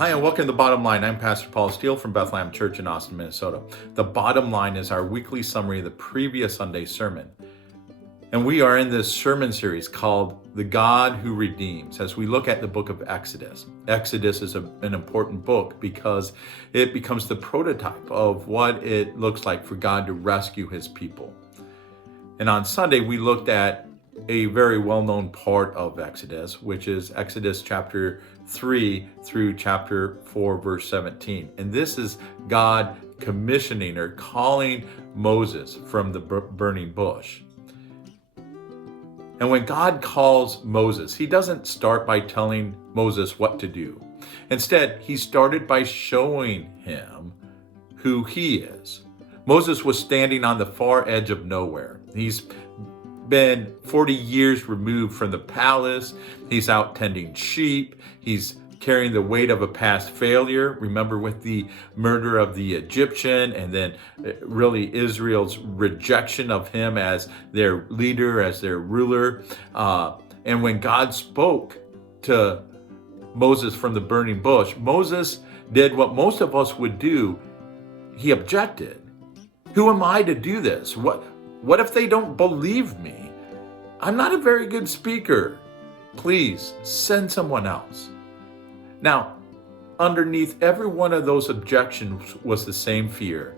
Hi, and welcome to The Bottom Line. I'm Pastor Paul Steele from Bethlehem Church in Austin, Minnesota. The Bottom Line is our weekly summary of the previous Sunday's sermon. And we are in this sermon series called The God Who Redeems, as we look at the book of Exodus. Exodus is an important book because it becomes the prototype of what it looks like for God to rescue his people. And on Sunday, we looked at a very well-known part of Exodus, which is Exodus chapter 3 through chapter 4, verse 17. And this is God commissioning or calling Moses from the burning bush. And when God calls Moses, he doesn't start by telling Moses what to do. Instead, he started by showing him who he is. Moses was standing on the far edge of nowhere. He's been 40 years removed from the palace. He's out tending sheep. He's carrying the weight of a past failure. Remember, with the murder of the Egyptian, and then really Israel's rejection of him as their leader, as their ruler. And when God spoke to Moses from the burning bush, Moses did what most of us would do. He objected. Who am I to do this? What if they don't believe me? I'm not a very good speaker. Please send someone else. Now, underneath every one of those objections was the same fear.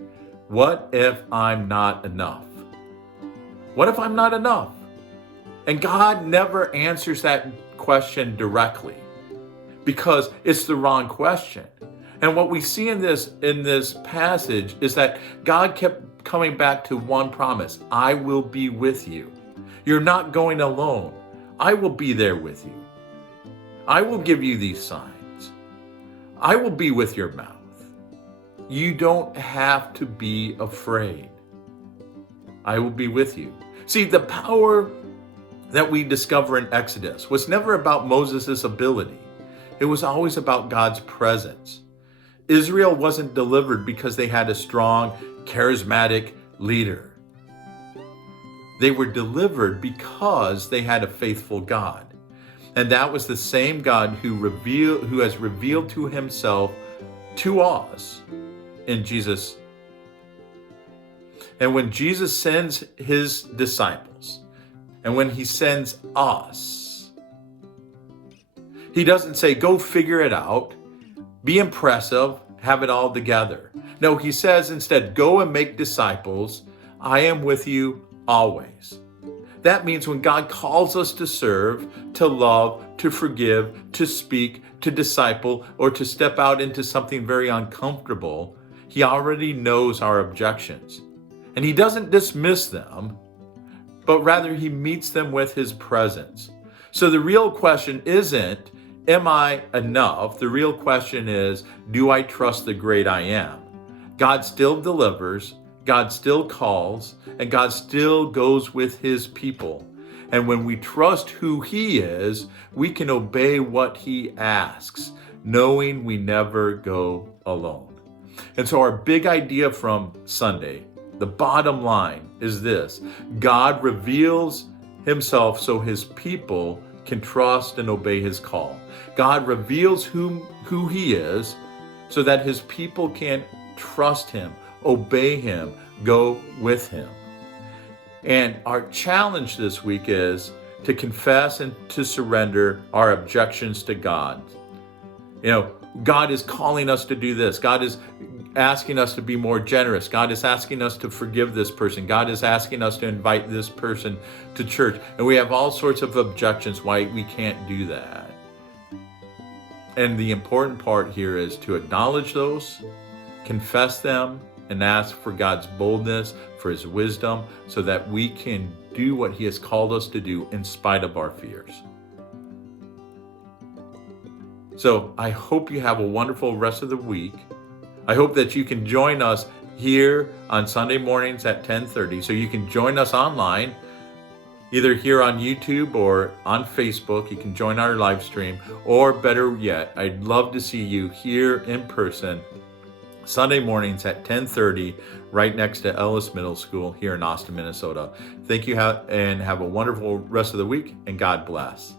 What if I'm not enough? What if I'm not enough? And God never answers that question directly because it's the wrong question. And what we see in this passage is that God kept coming back to one promise. I will be with you. You're not going alone. I will be there with you. I will give you these signs. I will be with your mouth. You don't have to be afraid. I will be with you. See, the power that we discover in Exodus was never about Moses' ability. It was always about God's presence. Israel wasn't delivered because they had a strong, charismatic leader. They were delivered because they had a faithful God. And that was the same God who has revealed to himself to us in Jesus. And when Jesus sends his disciples, and when he sends us, he doesn't say, go figure it out, be impressive, have it all together. No, he says instead, go and make disciples. I am with you always. That means when God calls us to serve, to love, to forgive, to speak, to disciple, or to step out into something very uncomfortable, he already knows our objections. And he doesn't dismiss them, but rather he meets them with his presence. So the real question isn't, am I enough? The real question is, do I trust the great I am? God still delivers, God still calls, and God still goes with his people. And when we trust who he is, we can obey what he asks, knowing we never go alone. And so our big idea from Sunday, the bottom line, is this: God reveals himself so his people can trust and obey his call. God reveals who he is so that his people can trust him, obey him, go with him. And our challenge this week is to confess and to surrender our objections to God. God is calling us to do this. God is asking us to be more generous. God is asking us to forgive this person. God is asking us to invite this person to church. And we have all sorts of objections why we can't do that. And the important part here is to acknowledge those, confess them, and ask for God's boldness, for his wisdom, so that we can do what he has called us to do in spite of our fears. So I hope you have a wonderful rest of the week. I hope that you can join us here on Sunday mornings at 10:30. So you can join us online, either here on YouTube or on Facebook. You can join our live stream, or better yet, I'd love to see you here in person Sunday mornings at 10:30, right next to Ellis Middle School here in Austin, Minnesota. Thank you, and have a wonderful rest of the week, and God bless.